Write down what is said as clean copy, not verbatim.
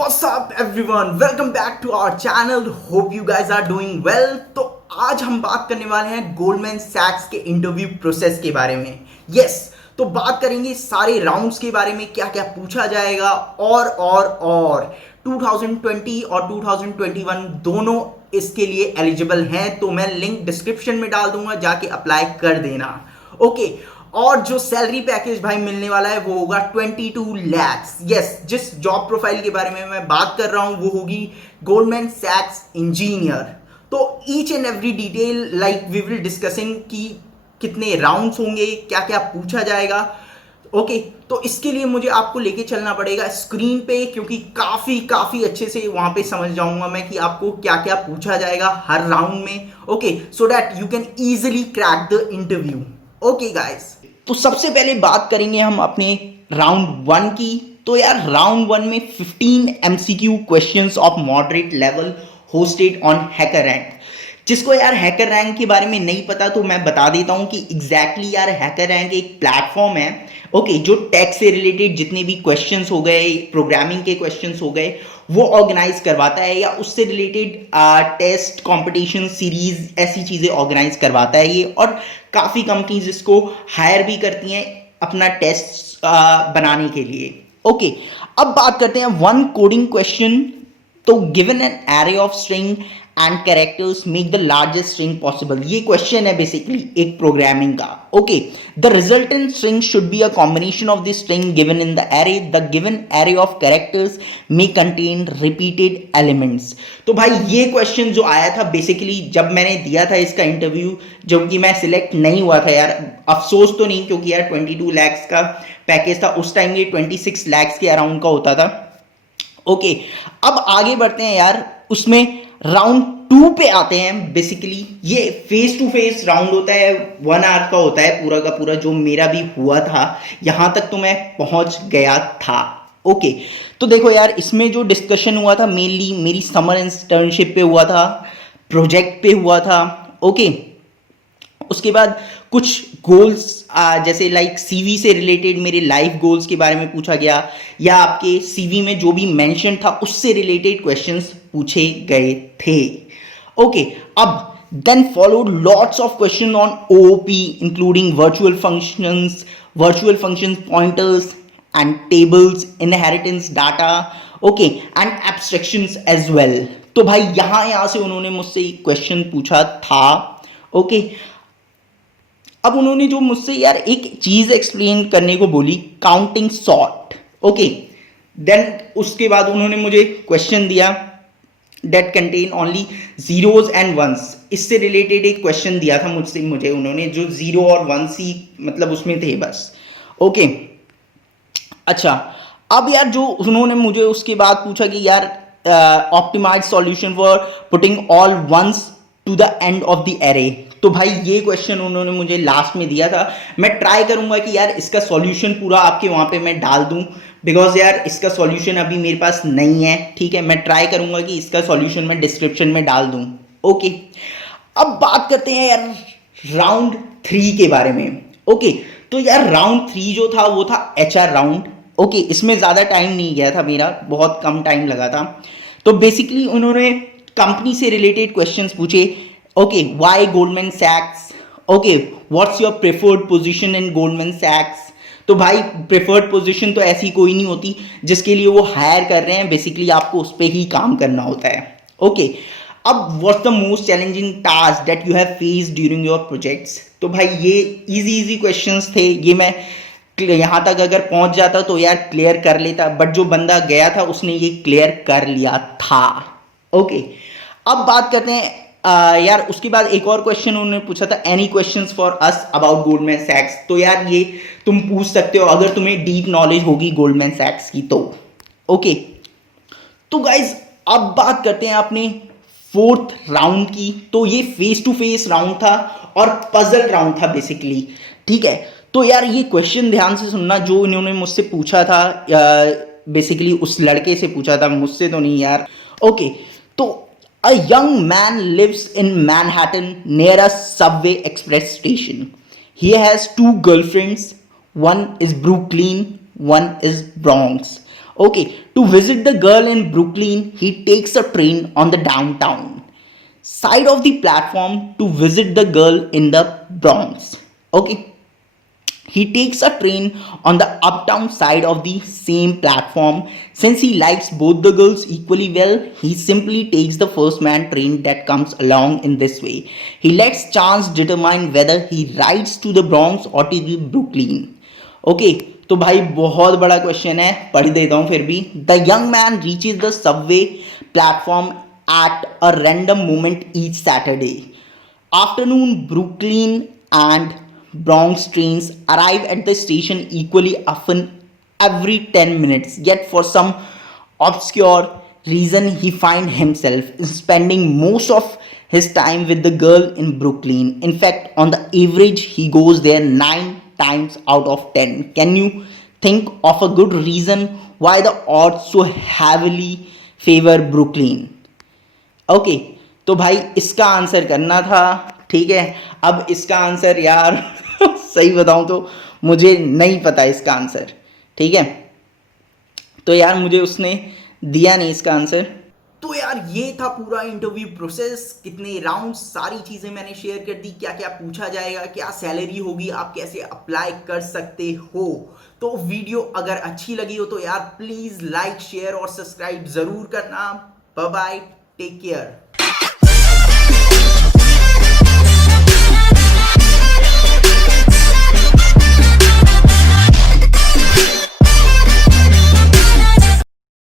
What's up everyone? Welcome back to our channel. Hope you guys are doing well. तो आज हम बात करने वाले हैं गोल्डमैन सैक्स के इंटरव्यू प्रोसेस के बारे में. तो बात करेंगे सारे राउंड्स के बारे में, क्या क्या पूछा जाएगा और 2020 और 2021 दोनों इसके लिए एलिजिबल हैं. तो मैं लिंक डिस्क्रिप्शन में डाल दूंगा, जाके अप्लाई कर देना. ओके. और जो सैलरी पैकेज भाई मिलने वाला है वो होगा 22 lakhs. जिस जॉब प्रोफाइल के बारे में मैं बात कर रहा हूं वो होगी गोल्डमैन सैक्स इंजीनियर. तो each and every detail like we will discussing कि कितने राउंड्स होंगे, क्या क्या पूछा जाएगा. ओके. तो इसके लिए मुझे आपको लेके चलना पड़ेगा स्क्रीन पे, क्योंकि काफ़ी अच्छे से वहाँ पे समझ जाऊंगा मैं कि आपको क्या क्या पूछा जाएगा हर राउंड में. Okay, so that you can easily crack the interview. Okay guys, तो सबसे पहले बात करेंगे हम अपने राउंड 1 की. तो यार राउंड 1 में 15 MCQ questions of moderate level hosted on hacker rank. जिसको यार हैकर रैंक के बारे में नहीं पता तो मैं बता देता हूं कि एग्जैक्टली यार हैकर रैंक एक प्लेटफॉर्म है. ओके, जो टेक से रिलेटेड जितने भी क्वेश्चंस हो गए, प्रोग्रामिंग के क्वेश्चंस हो गए, वो ऑर्गेनाइज करवाता है, या उससे रिलेटेड टेस्ट, कंपटीशन, सीरीज, ऐसी चीज़ें ऑर्गेनाइज करवाता है ये. और काफ़ी कंपनीज इसको हायर भी करती हैं अपना टेस्ट बनाने के लिए. ओके, अब बात करते हैं वन कोडिंग क्वेश्चन. तो given an array of string and characters make the largest string possible. ये क्वेश्चन है बेसिकली एक प्रोग्रामिंग का. Okay, the resultant string should be a combination of the string given in the array. The given array of characters may contain repeated elements. तो भाई ये question जो आया था बेसिकली जब मैंने दिया था इसका इंटरव्यू, जब कि मैं सिलेक्ट नहीं हुआ था यार, अफसोस तो नहीं, क्योंकि यार 22 lakhs का पैकेज था उस टाइम, ये 26 lakhs के अराउंड का होता था. ओके, अब आगे बढ़ते हैं यार. उसमें राउंड 2 पे आते हैं. बेसिकली ये फेस टू फेस राउंड होता है, 1 आवर का होता है पूरा का पूरा, जो मेरा भी हुआ था. यहां तक तो मैं पहुंच गया था. ओके, तो देखो यार इसमें जो डिस्कशन हुआ था मेनली मेरी समर इंटर्नशिप पे हुआ था, प्रोजेक्ट पे हुआ था. ओके, उसके बाद कुछ गोल्स जैसे लाइक सीवी से रिलेटेड मेरे लाइफ गोल्स के बारे में पूछा गया, या आपके सीवी में जो भी मेंशन था उससे रिलेटेड क्वेश्चंस पूछे गए थे. ओके, अब then followed lots of question on OOP including virtual functions pointers and tables, inheritance data, okay, and abstractions as well. तो भाई यहां से उन्होंने मुझसे क्वेश्चन पूछा था. ओके, अब उन्होंने जो मुझसे यार एक चीज एक्सप्लेन करने को बोली, काउंटिंग सॉर्ट. ओके, देन उसके बाद उन्होंने मुझे क्वेश्चन दिया that contain only zeros and ones. इससे रिलेटेड एक क्वेश्चन दिया था मुझे उन्होंने, जो जीरो और वंस ही मतलब उसमें थे बस. ओके, अच्छा, अब यार जो उन्होंने मुझे उसके बाद पूछा कि यार optimize solution for putting all ones to the end of the array. तो भाई ये क्वेश्चन उन्होंने मुझे लास्ट में दिया था. मैं ट्राई करूंगा कि यार इसका सॉल्यूशन पूरा आपके वहां पे मैं डाल दूं, बिकॉज यार इसका सॉल्यूशन अभी मेरे पास नहीं है. ठीक है, मैं ट्राई करूंगा कि इसका सॉल्यूशन मैं डिस्क्रिप्शन में डाल दूं. ओके, अब बात करते हैं यार राउंड 3 के बारे में. ओके, तो यार राउंड 3 जो था वो था HR राउंड. ओके, इसमें ज़्यादा टाइम नहीं गया था मेरा, बहुत कम टाइम लगा था. तो बेसिकली उन्होंने कंपनी से रिलेटेड क्वेश्चंस पूछे. Okay, Y Goldman सैक्स. Okay, what's your preferred position in Goldman सैक्स. तो भाई प्रेफर्ड पोजीशन तो ऐसी कोई नहीं होती जिसके लिए वो हायर कर रहे हैं, बेसिकली आपको उस पर ही काम करना होता है. ओके, अब what's the most challenging task that you have faced during your projects. तो भाई ये इजी क्वेश्चंस थे. ये मैं यहाँ तक अगर पहुंच जाता तो यार क्लियर कर लेता, बट जो बंदा गया था उसने ये क्लियर कर लिया था. ओके, अब बात करते हैं यार उसके बाद एक और क्वेश्चन उन्होंने पूछा था, any questions for us about Goldman सैक्स. तो यार ये तुम पूछ सकते हो अगर तुम्हें डीप नॉलेज होगी गोल्डमैन सैक्स की तो. ओके, तो गाइज अब बात करते हैं अपने 4th राउंड की. तो ये फेस टू फेस राउंड था और पजल राउंड था बेसिकली. ठीक है, तो यार ये क्वेश्चन ध्यान से सुनना जो इन्होंने मुझसे पूछा था, बेसिकली उस लड़के से पूछा था, मुझसे तो नहीं यार. ओके, तो a young man lives in Manhattan near a subway express station. He has 2 girlfriends. One is Brooklyn, one is Bronx. Okay, to visit the girl in Brooklyn, he takes a train on the downtown side of the platform to visit the girl in the Bronx. Okay, he takes a train on the uptown side of the same platform. Since he likes both the girls equally well, he simply takes the first man train that comes along in this way. He lets chance determine whether he rides to the Bronx or to the Brooklyn. Okay तो भाई बहुत बड़ा question है, पढ़ देता हूं फिर भी. The young man reaches the Subway platform at a random moment each Saturday afternoon. Brooklyn and Bronx trains arrive at the station equally often every 10 minutes, yet for some obscure reason he finds himself spending most of his time with the girl in Brooklyn. In fact, on the average he goes there 9 times out of 10. Can you think of a good reason why the odds so heavily favor Brooklyn? Okay तो भाई इसका answer करना था. ठीक है, अब इसका answer यार सही बताऊं तो मुझे नहीं पता इसका आंसर. ठीक है, तो यार मुझे उसने दिया नहीं इसका आंसर. तो यार ये था पूरा इंटरव्यू प्रोसेस. कितने राउंड, सारी चीज़ें मैंने शेयर कर दी. क्या क्या पूछा जाएगा, क्या सैलरी होगी, आप कैसे अप्लाई कर सकते हो. तो वीडियो अगर अच्छी लगी हो तो यार प्लीज़ लाइक, शेयर और सब्सक्राइब ज़रूर करना. Bye bye, take care.